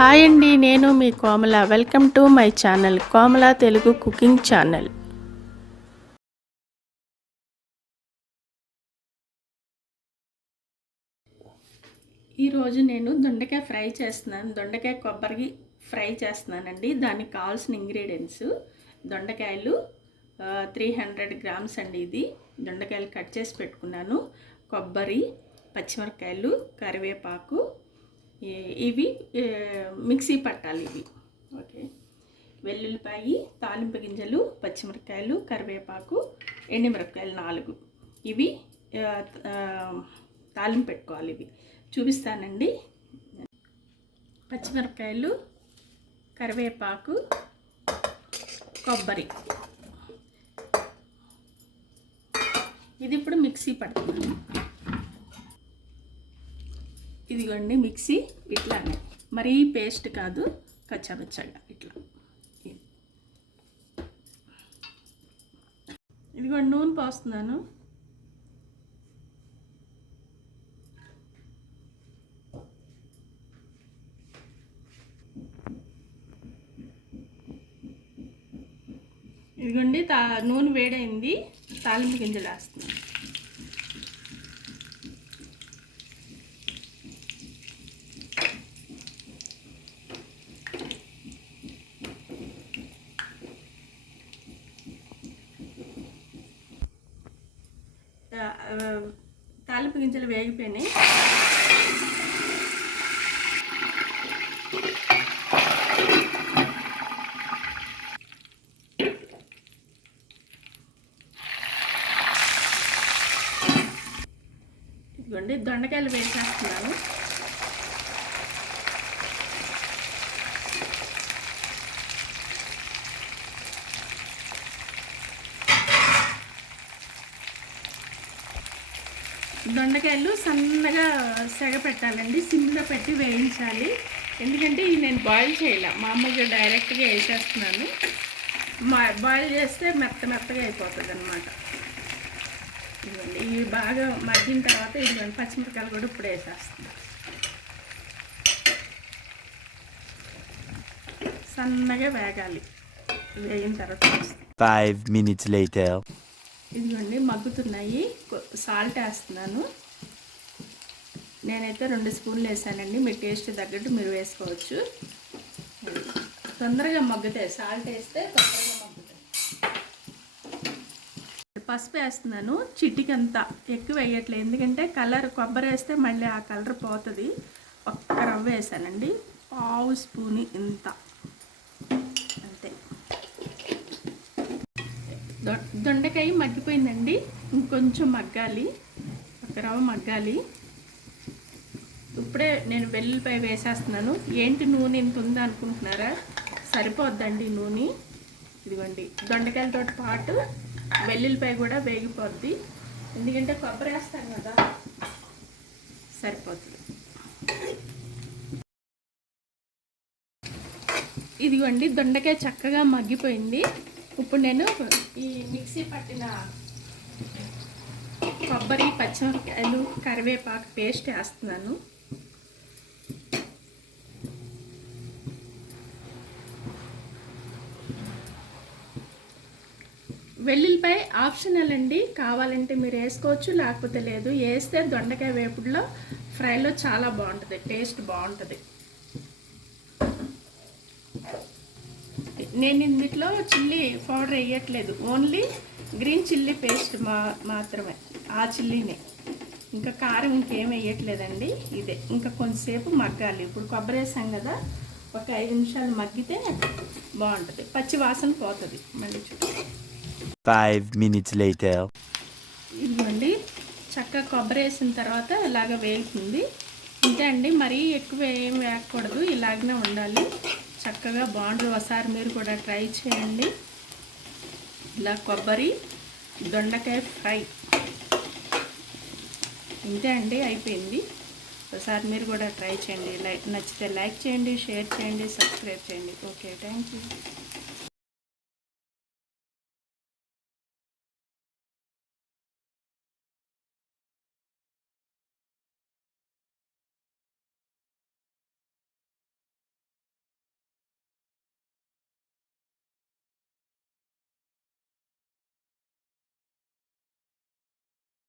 Hi అండి, నేను మీ Komala. Welcome to my channel Komala Telugu cooking channel. ఈరోజు నేను దొండకాయ ఫ్రై చేస్తున్నాను. దొండకాయ కొబ్బరి ఫ్రై చేస్తున్నానండి. దానికి కావాల్సిన ఇంగ్రీడియంట్స్ దొండకాయలు 300 గ్రామ్స్ అండి. ఇది దొండకాయలు కట్ చేసి పెట్టుకున్నాను. కొబ్బరి, పచ్చిమిరపకాయలు, కరివేపాకు, ఇవి మిక్సీ పట్టాలి. ఇవి ఓకే. వెల్లుల్లిపాయి, తాలింపు గింజలు, పచ్చిమిరపకాయలు, కరివేపాకు, ఎండుమిరపకాయలు 4 ఇవి తాలింపు పెట్టుకోవాలి. ఇవి చూపిస్తానండి. పచ్చిమిరపకాయలు, కరివేపాకు, కొబ్బరి, ఇది ఇప్పుడు మిక్సీ పడుతున్నాను. ఇదిగోండి మిక్సీ ఇట్లానే, మరీ పేస్ట్ కాదు, కచ్చాపచ్చగా ఇట్లా. ఇదిగోండి నూనె పోస్తున్నాను. ఇదిగోండి నూనె వేడైంది. తాలింపు గింజలు వేస్తున్నాను. తాలింపు గింజలు వేగిపోయినాయి. ఇదిగోండి దొండకాయలు వేసేస్తున్నాను. దొండకాయలు సన్నగా సెగ పెట్టాలండి. సిమ్లో పెట్టి వేయించాలి. ఎందుకంటే ఇది నేను బాయిల్ చేయలే, మామూలుగా డైరెక్ట్గా వేసేస్తున్నాను. బాయిల్ చేస్తే మెత్తగా అయిపోతుంది అన్నమాట. ఇదిగోండి ఇవి బాగా మగ్గిన తర్వాత ఇదిగోండి పచ్చిమిరపకాయలు కూడా ఇప్పుడు వేసేస్తున్నాను. సన్నగా వేగాలి. వేగిన తర్వాత 5 minutes later. ఇదిగోండి మగ్గుతున్నాయి. సాల్ట్ వేస్తున్నాను. నేనైతే 2 స్పూన్లు వేసానండి. మీ టేస్ట్ తగ్గట్టు మీరు వేసుకోవచ్చు. తొందరగా మగ్గుతాయి, సాల్ట్ వేస్తే తొందరగా మగ్గుతాయి. పసుపు వేస్తున్నాను. చిటికంతా, ఎక్కువ వేయట్లేదు. ఎందుకంటే కలర్ కొబ్బరి వేస్తే మళ్ళీ ఆ కలర్ పోతుంది. ఒక్క రవ్వ వేసానండి. 1/2 స్పూన్ ఇంత అంతే. దొండకాయ మగ్గిపోయిందండి. ఇంకొంచెం మగ్గాలి, ఒక రవ్వ మగ్గాలి. ఇప్పుడే నేను వెల్లుల్లిపాయ వేసేస్తున్నాను. ఏంటి నూనె ఇంత ఉందా అనుకుంటున్నారా? సరిపోద్దండి నూనె. ఇదిగోండి దొండకాయలతో పాటు వెల్లుల్లిపాయ కూడా వేగిపోద్ది. ఎందుకంటే కొబ్బరి వేస్తాం కదా, సరిపోతుంది. ఇదిగోండి దొండకాయ చక్కగా మగ్గిపోయింది. ఇప్పుడు నేను ఈ మిక్సీ పట్టిన కొబ్బరి, పచ్చిమిరపకాయలు, కరివేపాకు పేస్ట్ వేస్తున్నాను. వెల్లుల్లిపాయ ఆప్షనల్ అండి. కావాలంటే మీరు వేసుకోవచ్చు, లేకపోతే లేదు. వేస్తే దొండకాయ వేపుడులో ఫ్రైలో చాలా బాగుంటుంది, టేస్ట్ బాగుంటుంది. నేను ఇందులో చిల్లీ పౌడర్ వేయట్లేదు, ఓన్లీ గ్రీన్ చిల్లీ పేస్ట్ మాత్రమే. ఆ చిల్లీనే, ఇంకా కారం ఇంకేం వేయట్లేదండి. ఇదే ఇంకా కొంచెంసేపు మగ్గాలి. ఇప్పుడు కొబ్బరి వేసాం కదా, ఒక 5 నిమిషాలు మగ్గితే బాగుంటుంది, పచ్చి వాసన పోతుంది. మళ్ళీ 5 minutes later. ఇదిగోండి చక్కగా కొబ్బరి వేసిన తర్వాత ఇలాగ వేగుతుంది. ఇంతే అండి, మరీ ఎక్కువ ఏం వేయకూడదు, ఇలాగనే ఉండాలి. చక్కగా బాగుంటుంది. ఒకసారి మీరు కూడా ట్రై చేయండి. ఇలా కొబ్బరి దొండకాయ ఫ్రై. ఇంతే అండి, అయిపోయింది. ఒకసారి మీరు కూడా ట్రై చేయండి. నచ్చితే లైక్ చేయండి, షేర్ చేయండి, సబ్స్క్రైబ్ చేయండి. Okay, thank you.